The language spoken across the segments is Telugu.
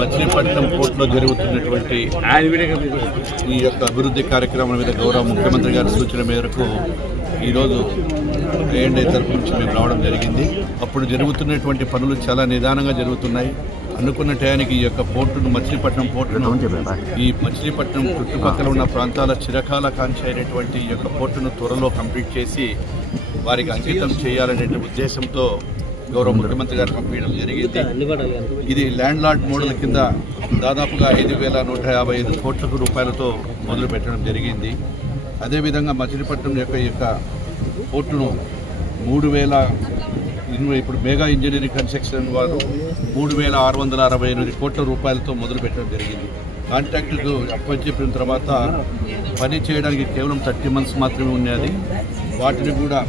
మచిలీపట్నం పోర్టులో జరుగుతున్నటువంటి ఈ యొక్క అభివృద్ధి కార్యక్రమం మీద గౌరవ ముఖ్యమంత్రి గారి సూచన మేరకు ఈరోజు A&I తరఫు నుంచి మేము రావడం జరిగింది. అప్పుడు జరుగుతున్నటువంటి పనులు చాలా నిదానంగా జరుగుతున్నాయి. అనుకున్న టయానికి ఈ యొక్క పోర్టును మచిలీపట్నం పోర్టును ఈ మచిలీపట్నం చుట్టుపక్కల ఉన్న ప్రాంతాల చిరకాల కాంక్ష అయినటువంటి ఈ యొక్క పోర్టును త్వరలో కంప్లీట్ చేసి వారికి అంకితం చేయాలనే ఉద్దేశంతో గౌరవ ముఖ్యమంత్రి గారు పంపించడం జరిగింది. ఇది ల్యాండ్ లార్డ్ మోడల్ కింద దాదాపుగా 5,155 కోట్ల రూపాయలతో మొదలు పెట్టడం జరిగింది. అదేవిధంగా మచిలీపట్నం యొక్క పోర్టును 3,000 ఇప్పుడు మెగా ఇంజనీరింగ్ కన్స్ట్రక్షన్ వారు 3,668 కోట్ల రూపాయలతో మొదలు పెట్టడం జరిగింది. కాంట్రాక్టుకు అప్పచెప్పిన తర్వాత పని చేయడానికి కేవలం 30 మంత్స్ మాత్రమే ఉన్నది. వాటిని కూడా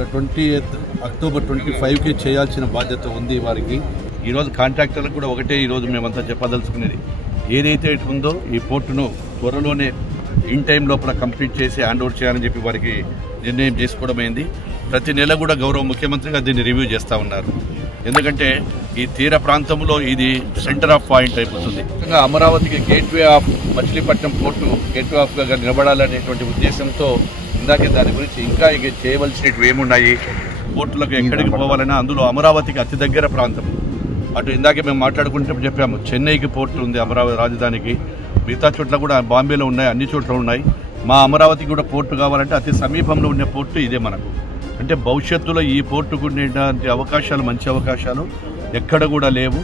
20th అక్టోబర్ 25కి చేయాల్సిన బాధ్యత ఉంది వారికి. ఈరోజు కాంట్రాక్టర్లకు కూడా ఒకటే ఈరోజు మేమంతా చెప్పదలుచుకునేది, ఏదైతే ఉందో ఈ పోర్టును త్వరలోనే ఇన్ టైం లోపల కంప్లీట్ చేసి హ్యాండ్ ఓవర్ చేయాలని చెప్పి వారికి నిర్ణయం చేసుకోవడమైంది. ప్రతి నెల కూడా గౌరవ ముఖ్యమంత్రిగా దీన్ని రివ్యూ చేస్తూ ఉన్నారు. ఎందుకంటే ఈ తీర ప్రాంతంలో ఇది సెంటర్ ఆఫ్ పాయింట్ అయిపోతుంది. అమరావతికి gateway of Machilipatnam port gateway ఆఫ్గా నిలబడాలనేటువంటి ఉద్దేశంతో ఇందాకే దాని గురించి ఇంకా చేయవలసినవి ఏమున్నాయి, పోర్టులకు ఎక్కడికి పోవాలన్నా అందులో అమరావతికి అతి దగ్గర ప్రాంతం. అటు ఇందాకే మేము మాట్లాడుకుంటే చెప్పాము, చెన్నైకి పోర్టు ఉంది అమరావతి రాజధానికి, మిగతా చోట్ల కూడా బాంబేలో ఉన్నాయి, అన్ని చోట్ల ఉన్నాయి. మా అమరావతికి కూడా పోర్టు కావాలంటే అతి సమీపంలో ఉండే పోర్టు ఇదే మనకు. అంటే భవిష్యత్తులో ఈ పోర్టుకు ఉండేటువంటి అవకాశాలు మంచి అవకాశాలు ఎక్కడ కూడా లేవు.